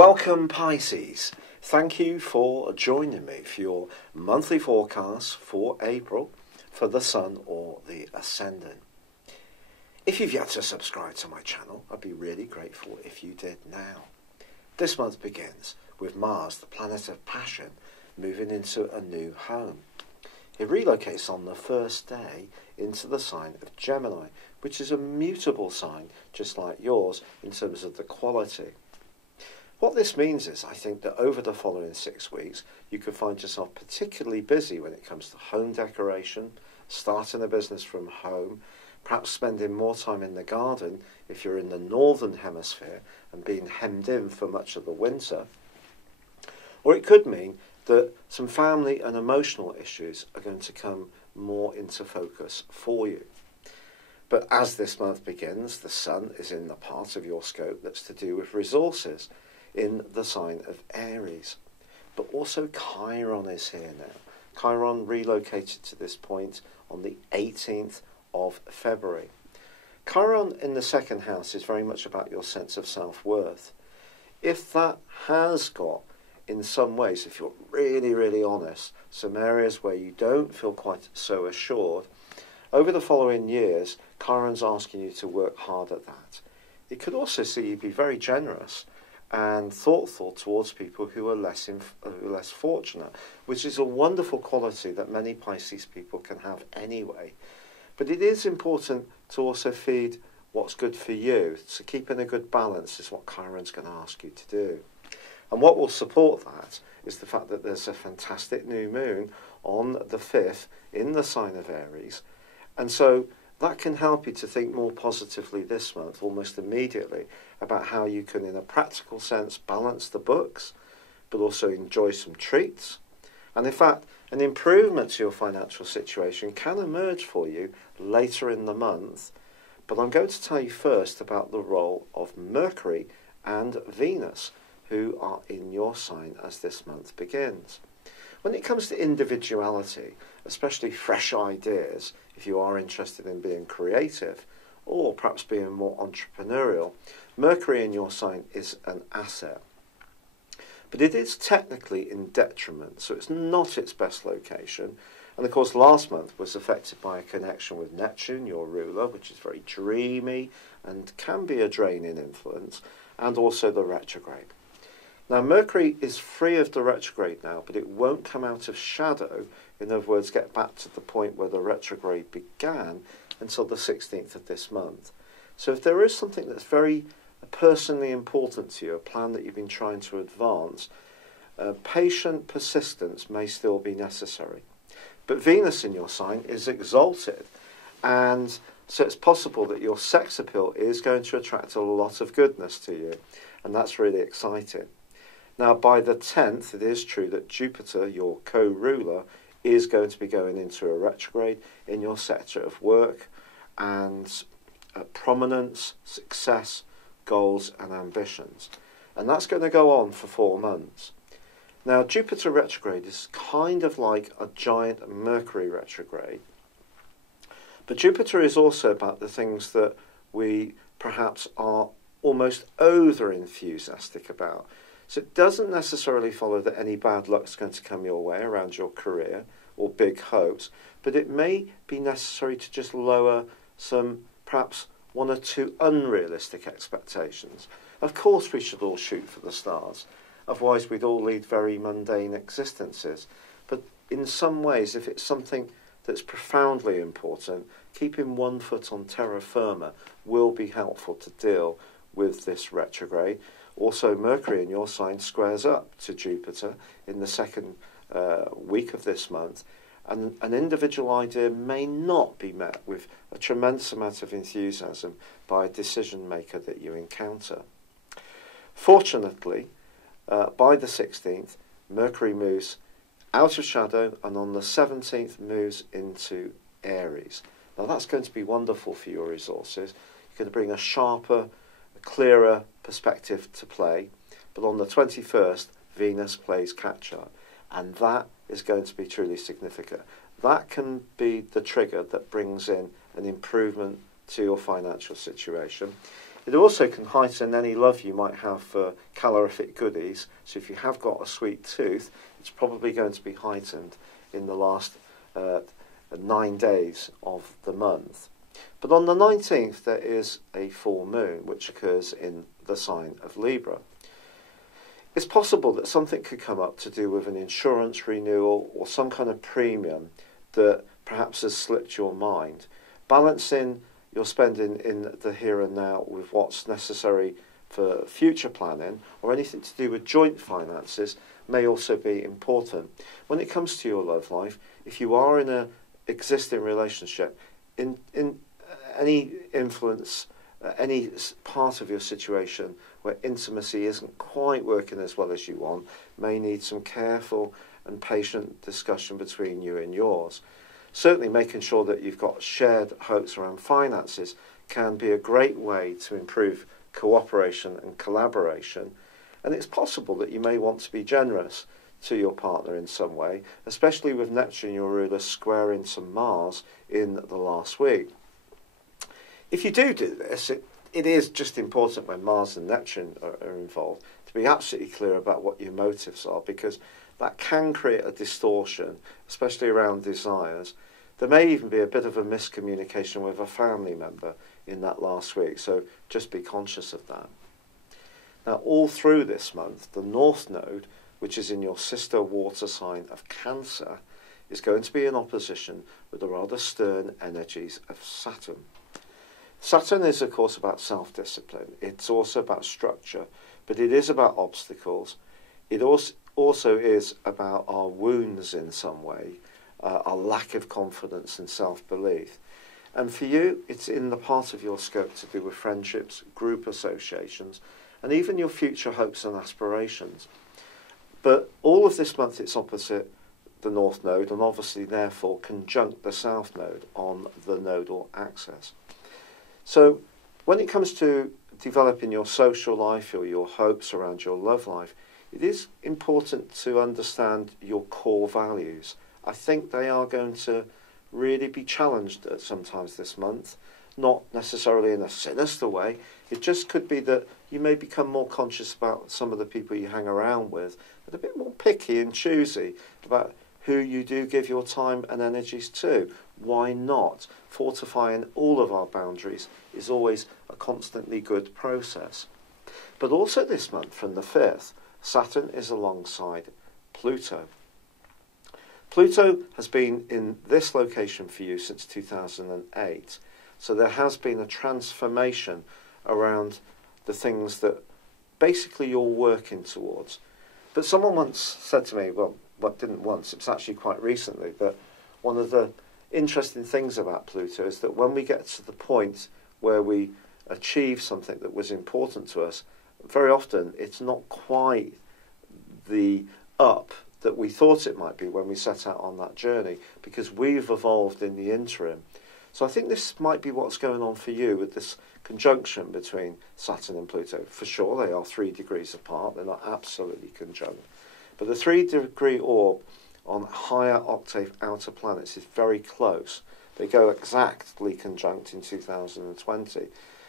Welcome, Pisces. Thank you for joining me for your monthly forecast for April for the Sun or the Ascendant. If you've yet to subscribe to my channel, I'd be really grateful if you did now. This month begins with Mars, the planet of passion, moving into a new home. It relocates on the first day into the sign of Gemini, which is a mutable sign just like yours in terms of the quality. What this means is, I think, that over the following 6 weeks, you could find yourself particularly busy when it comes to home decoration, starting a business from home, perhaps spending more time in the garden if you're in the northern hemisphere and being hemmed in for much of the winter. Or it could mean that some family and emotional issues are going to come more into focus for you. But as this month begins, the Sun is in the part of your scope that's to do with resources, in the sign of Aries. But also Chiron is here now. Chiron relocated to this point on the 18th of February. Chiron in the second house is very much about your sense of self-worth. If that has got, in some ways, if you're really honest, some areas where you don't feel quite so assured, over the following years, Chiron's asking you to work hard at that. It could also see you be very generous and thoughtful towards people who are less fortunate, which is a wonderful quality that many Pisces people can have anyway. But it is important to also feed what's good for you. So keeping a good balance is what Chiron's going to ask you to do. And what will support that is the fact that there's a fantastic new moon on the 5th in the sign of Aries. And so that can help you to think more positively this month, almost immediately, about how you can, in a practical sense, balance the books, but also enjoy some treats. And in fact, an improvement to your financial situation can emerge for you later in the month. But I'm going to tell you first about the role of Mercury and Venus, who are in your sign as this month begins. When it comes to individuality, especially fresh ideas, if you are interested in being creative or perhaps being more entrepreneurial, Mercury in your sign is an asset. But it is technically in detriment, so it's not its best location. And of course, last month was affected by a connection with Neptune, your ruler, which is very dreamy and can be a draining influence, and also the retrograde. Now, Mercury is free of the retrograde now, but it won't come out of shadow, in other words, get back to the point where the retrograde began until the 16th of this month. So if there is something that's very personally important to you, a plan that you've been trying to advance, patient persistence may still be necessary. But Venus in your sign is exalted, and so it's possible that your sex appeal is going to attract a lot of goodness to you, and that's really exciting. Now, by the 10th, it is true that Jupiter, your co-ruler, is going to be going into a retrograde in your sector of work and prominence, success, goals and ambitions. And that's going to go on for 4 months. Now, Jupiter retrograde is kind of like a giant Mercury retrograde. But Jupiter is also about the things that we perhaps are almost over-enthusiastic about. So it doesn't necessarily follow that any bad luck's going to come your way around your career or big hopes, but it may be necessary to just lower some, perhaps 1 or 2 unrealistic expectations. Of course we should all shoot for the stars, otherwise we'd all lead very mundane existences. But in some ways, if it's something that's profoundly important, keeping 1 foot on terra firma will be helpful to deal with this retrograde. Also, Mercury in your sign squares up to Jupiter in the second week of this month, and an individual idea may not be met with a tremendous amount of enthusiasm by a decision maker that you encounter. Fortunately, by the 16th, Mercury moves out of shadow and on the 17th moves into Aries. Now that's going to be wonderful for your resources. You're going to bring a sharper, clearer perspective to play, but on the 21st Venus plays catch up, and that is going to be truly significant. That can be the trigger that brings in an improvement to your financial situation. It also can heighten any love you might have for calorific goodies. So if you have got a sweet tooth, it's probably going to be heightened in the last 9 days of the month. But on the 19th, there is a full moon, which occurs in the sign of Libra. It's possible that something could come up to do with an insurance renewal or some kind of premium that perhaps has slipped your mind. Balancing your spending in the here and now with what's necessary for future planning or anything to do with joint finances may also be important. When it comes to your love life, if you are in an existing relationship, in any influence, any part of your situation where intimacy isn't quite working as well as you want, may need some careful and patient discussion between you and yours. Certainly making sure that you've got shared hopes around finances can be a great way to improve cooperation and collaboration. And it's possible that you may want to be generous to your partner in some way, especially with Neptune, your ruler, squaring some Mars in the last week. If you do this, it is just important when Mars and Neptune are involved to be absolutely clear about what your motives are, because that can create a distortion, especially around desires. There may even be a bit of a miscommunication with a family member in that last week, so just be conscious of that. Now, all through this month, the North Node, which is in your sister water sign of Cancer, is going to be in opposition with the rather stern energies of Saturn. Saturn is, of course, about self-discipline. It's also about structure, but it is about obstacles. It also is about our wounds in some way, our lack of confidence and self-belief. And for you, it's in the part of your scope to do with friendships, group associations, and even your future hopes and aspirations. But all of this month, it's opposite the North Node, and obviously, therefore, conjunct the South Node on the nodal axis. So when it comes to developing your social life or your hopes around your love life, it is important to understand your core values. I think they are going to really be challenged at sometimes this month, not necessarily in a sinister way. It just could be that you may become more conscious about some of the people you hang around with, and a bit more picky and choosy about who you do give your time and energies to. Why not? Fortifying all of our boundaries is always a constantly good process. But also this month, from the 5th, Saturn is alongside Pluto. Pluto has been in this location for you since 2008. So there has been a transformation around the things that basically you're working towards. But someone once said to me, well, didn't once, it's actually quite recently, but one of the interesting things about Pluto is that when we get to the point where we achieve something that was important to us, very often it's not quite the up that we thought it might be when we set out on that journey, because we've evolved in the interim. So I think this might be what's going on for you with this conjunction between Saturn and Pluto. For sure, they are 3 degrees apart. They're not absolutely conjunct. But the 3-degree orb on higher octave outer planets is very close. They go exactly conjunct in 2020.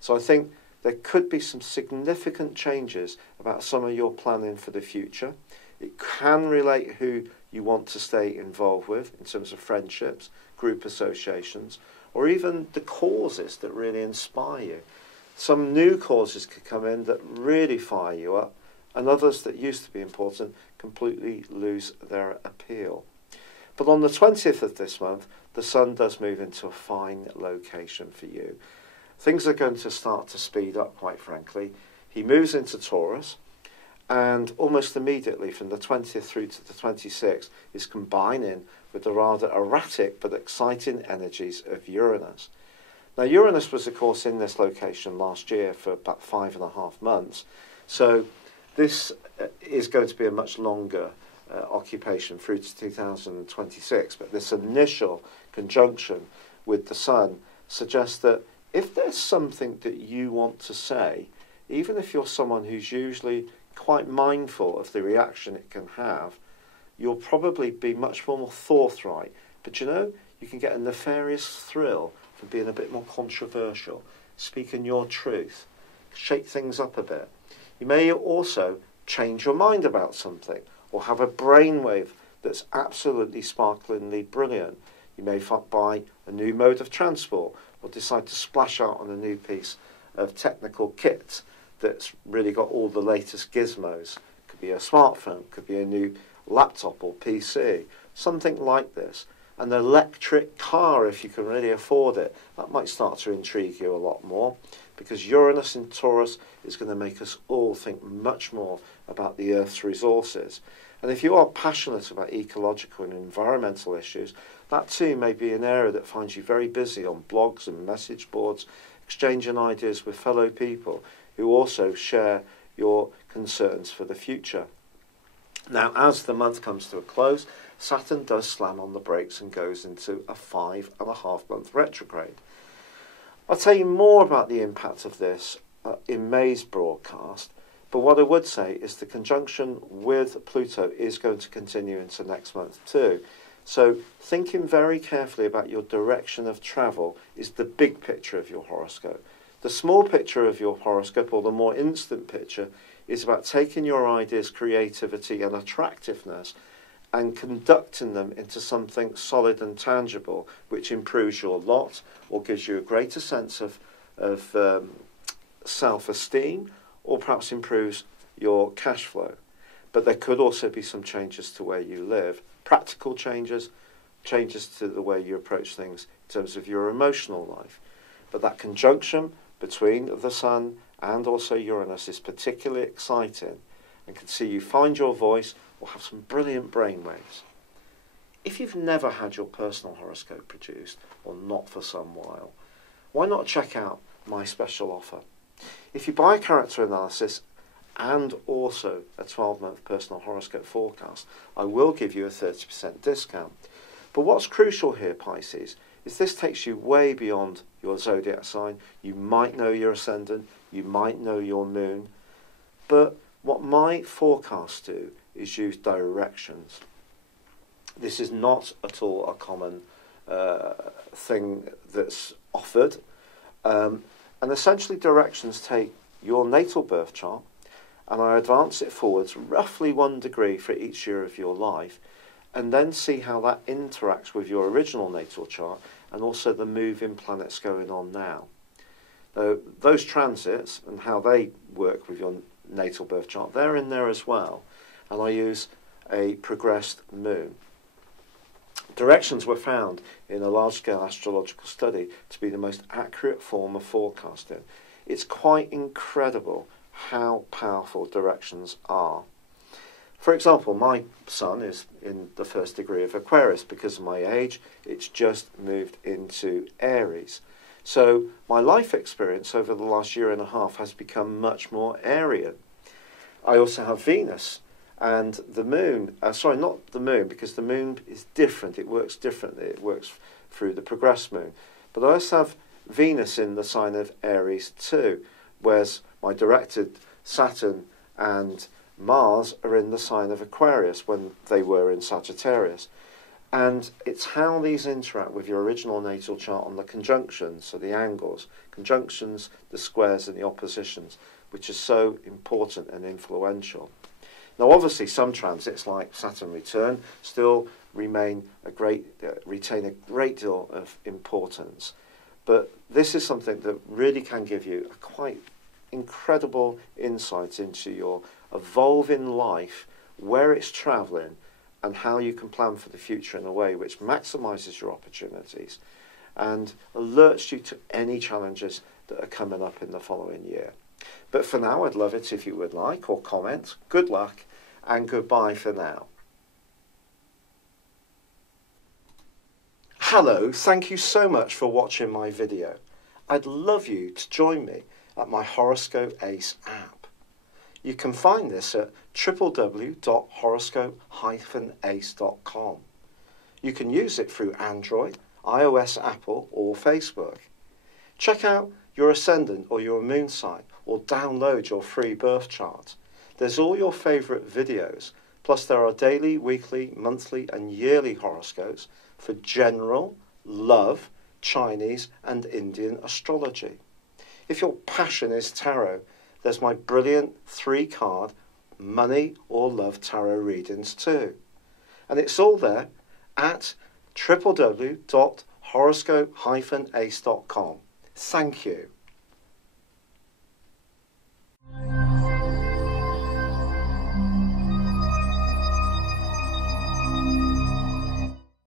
So I think there could be some significant changes about some of your planning for the future. It can relate who you want to stay involved with in terms of friendships, group associations, or even the causes that really inspire you. Some new causes could come in that really fire you up, and others that used to be important completely lose their appeal. But on the 20th of this month, the Sun does move into a fine location for you. Things are going to start to speed up, quite frankly. He moves into Taurus, and almost immediately from the 20th through to the 26th is combining with the rather erratic but exciting energies of Uranus. Now, Uranus was, of course, in this location last year for about 5.5 months, so this is going to be a much longer occupation through to 2026, but this initial conjunction with the Sun suggests that if there's something that you want to say, even if you're someone who's usually quite mindful of the reaction it can have, you'll probably be much more forthright. But you know, you can get a nefarious thrill from being a bit more controversial, speaking your truth. shake things up a bit. You may also change your mind about something or have a brainwave that's absolutely sparklingly brilliant. You may buy a new mode of transport or decide to splash out on a new piece of technical kit that's really got all the latest gizmos. Could be a smartphone, could be a new laptop or PC, something like this. An electric car, if you can really afford it, that might start to intrigue you a lot more, because Uranus in Taurus is going to make us all think much more about the Earth's resources. And if you are passionate about ecological and environmental issues, that too may be an area that finds you very busy on blogs and message boards, exchanging ideas with fellow people who also share your concerns for the future. Now, as the month comes to a close, Saturn does slam on the brakes and goes into a 5.5-month retrograde. I'll tell you more about the impact of this in May's broadcast, but what I would say is the conjunction with Pluto is going to continue into next month too. So thinking very carefully about your direction of travel is the big picture of your horoscope. The small picture of your horoscope, or the more instant picture, is about taking your ideas, creativity and attractiveness and conducting them into something solid and tangible, which improves your lot or gives you a greater sense of self-esteem, or perhaps improves your cash flow. But there could also be some changes to where you live, practical changes, changes to the way you approach things in terms of your emotional life. But that conjunction between the Sun and also Uranus is particularly exciting and can see you find your voice or have some brilliant brainwaves. If you've never had your personal horoscope produced, or not for some while, why not check out my special offer? If you buy a character analysis and also a 12-month personal horoscope forecast, I will give you a 30% discount. But what's crucial here, Pisces, is this takes you way beyond your zodiac sign. You might know your ascendant, you might know your moon, but what my forecasts do is use directions. This is not at all a common thing that's offered. And essentially directions take your natal birth chart and I advance it forwards roughly 1 degree for each year of your life, and then see how that interacts with your original natal chart and also the moving planets going on now. Those transits and how they work with your natal birth chart, they're in there as well, and I use a progressed moon. Directions were found in a large-scale astrological study to be the most accurate form of forecasting. It's quite incredible how powerful directions are. For example, my sun is in the 1st degree of Aquarius. Because of my age, it's just moved into Aries. So my life experience over the last year and a half has become much more Arian. I also have Venus and the moon, sorry, not the moon, because the moon is different. It works differently. It works through the progressed moon. But I also have Venus in the sign of Aries too, whereas my directed Saturn and Mars are in the sign of Aquarius when they were in Sagittarius. And it's how these interact with your original natal chart on the conjunctions, so the angles, conjunctions, the squares and the oppositions, which are so important and influential. Now obviously some transits like Saturn return still retain a great deal of importance. But this is something that really can give you a quite incredible insight into your evolving life, where it's travelling, and how you can plan for the future in a way which maximises your opportunities and alerts you to any challenges that are coming up in the following year. But for now, I'd love it if you would like or comment. Good luck and goodbye for now. Hello, thank you so much for watching my video. I'd love you to join me at my Horoscope Ace app. You can find this at www.horoscope-ace.com. You can use it through Android, iOS, Apple or Facebook. Check out your ascendant or your moon sign or download your free birth chart. There's all your favourite videos, plus there are daily, weekly, monthly and yearly horoscopes for general, love, Chinese and Indian astrology. If your passion is tarot, there's my brilliant 3-card money or love tarot readings too. And it's all there at www.horoscope-ace.com. Thank you.